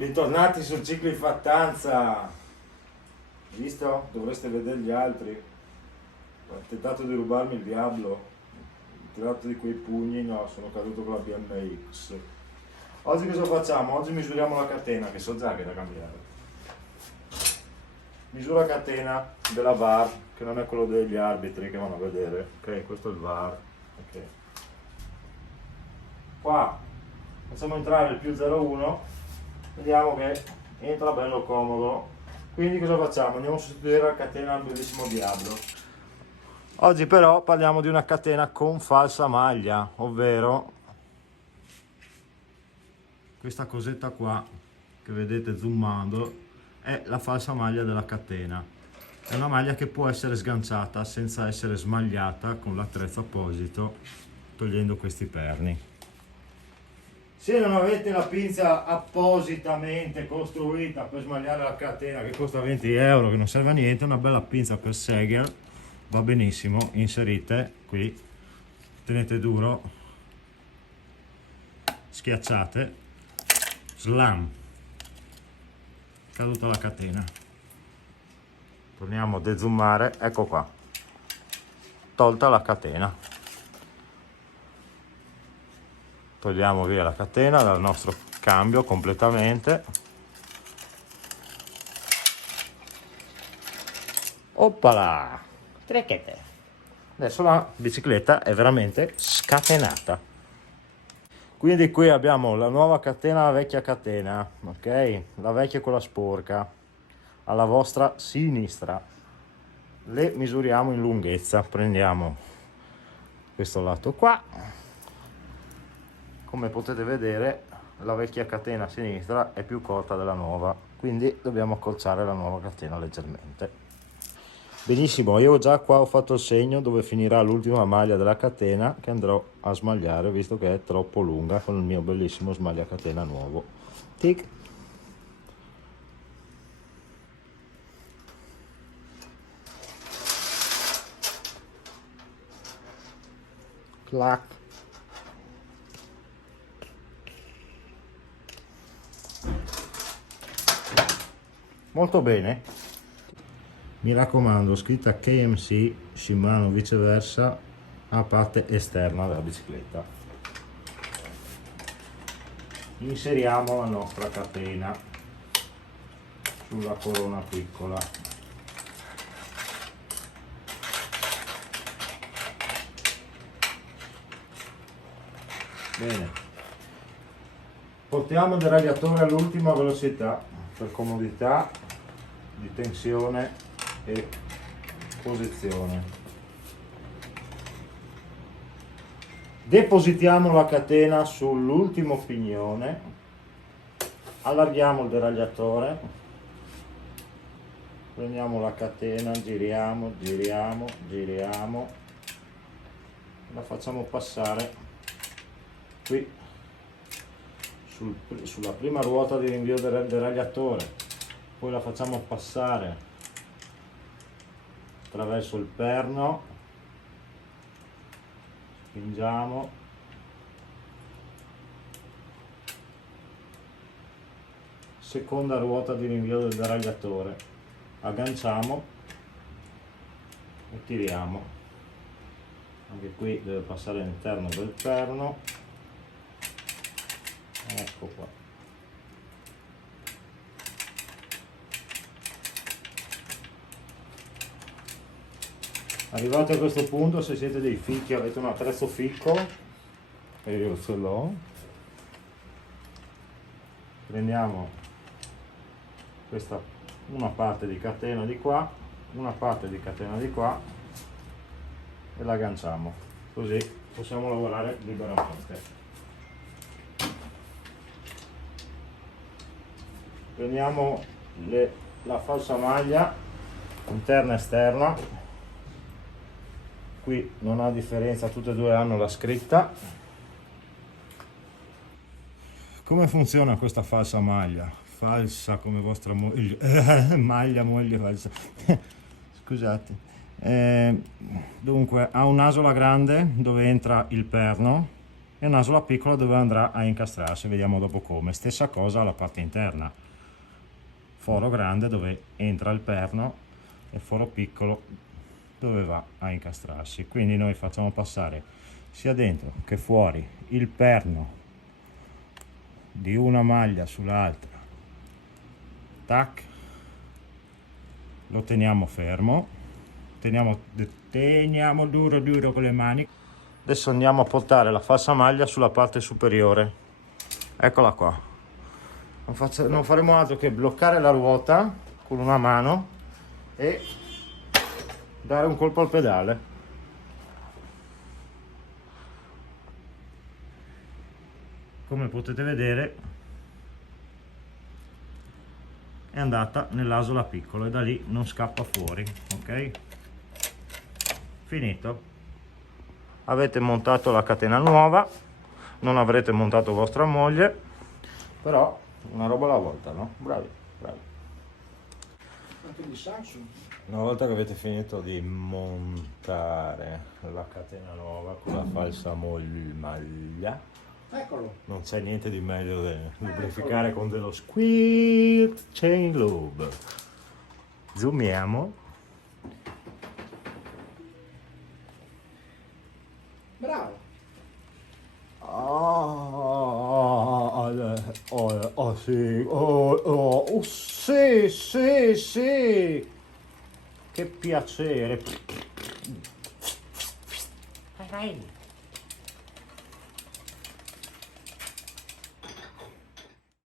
Bentornati sul ciclo di fattanza. Visto? Dovreste vedere gli altri. Ho tentato di rubarmi il diavolo. Ho tirato di quei pugni, no, sono caduto con la BMX. Oggi cosa facciamo? Oggi misuriamo la catena, che so già che è da cambiare. Misura catena della VAR, che non è quello degli arbitri che vanno a vedere. Ok, questo è il VAR. Ok. Qua facciamo entrare il più 0,1. Vediamo che entra bello comodo. Quindi cosa facciamo? Andiamo a sostituire la catena al bellissimo diavolo. Oggi però parliamo di una catena con falsa maglia, ovvero questa cosetta qua che vedete zoomando è la falsa maglia della catena. È una maglia che può essere sganciata senza essere smagliata con l'attrezzo apposito, togliendo questi perni. Se non avete la pinza appositamente costruita per smagliare la catena, che costa 20 euro, che non serve a niente, una bella pinza per Seger va benissimo. Inserite qui, tenete duro, schiacciate, slam, caduta la catena. Torniamo a dezoomare, ecco qua, tolta la catena. Togliamo via la catena dal nostro cambio completamente. Oppala! Trecchete! Adesso la bicicletta è veramente scatenata. Quindi qui abbiamo la nuova catena, la vecchia catena, ok? La vecchia è quella sporca, alla vostra sinistra. Le misuriamo in lunghezza. Prendiamo questo lato qua. Come potete vedere, la vecchia catena a sinistra è più corta della nuova, quindi dobbiamo accorciare la nuova catena leggermente. Benissimo, io già qua ho fatto il segno dove finirà l'ultima maglia della catena che andrò a smagliare, visto che è troppo lunga, con il mio bellissimo smagliacatena nuovo. Tic. Clac. Molto bene, mi raccomando, scritta KMC Shimano viceversa a parte esterna della bicicletta. Inseriamo la nostra catena sulla corona piccola. Bene, portiamo il deragliatore all'ultima velocità per comodità di tensione e posizione. Depositiamo la catena sull'ultimo pignone, allarghiamo il deragliatore, prendiamo la catena, giriamo, giriamo, giriamo, la facciamo passare qui sulla prima ruota di rinvio del deragliatore, poi la facciamo passare attraverso il perno, spingiamo, seconda ruota di rinvio del deragliatore, agganciamo e tiriamo. Anche qui deve passare all'interno del perno, ecco qua. Arrivati a questo punto, se siete dei ficchi, avete un attrezzo ficco, e io ce l'ho, prendiamo questa, una parte di catena di qua, una parte di catena di qua e la agganciamo, così possiamo lavorare liberamente. Prendiamo la falsa maglia interna e esterna. Qui non ha differenza, tutte e due hanno la scritta. Come funziona questa falsa maglia? Falsa come vostra moglie, maglia moglie falsa. Scusate. Dunque ha un'asola grande dove entra il perno, e una nasola piccola dove andrà a incastrarsi, vediamo dopo come. Stessa cosa alla parte interna, foro grande dove entra il perno e foro piccolo dove va a incastrarsi. Quindi noi facciamo passare sia dentro che fuori il perno di una maglia sull'altra, tac, lo teniamo fermo, teniamo duro con le mani. Adesso andiamo a portare la falsa maglia sulla parte superiore, eccola qua. Non faremo altro che bloccare la ruota con una mano e dare un colpo al pedale. Come potete vedere è andata nell'asola piccola e da lì non scappa fuori, ok? Finito. Avete montato la catena nuova, non avrete montato vostra moglie, però una roba alla volta, no? Bravi, bravi. Anche di Samsung. Una volta che avete finito di montare la catena nuova con la falsa maglia, Eccolo. non c'è niente di meglio di lubrificare con dello Squirt Chain Lube. Zoomiamo. Bravo. Sì, sì, che piacere. Vai.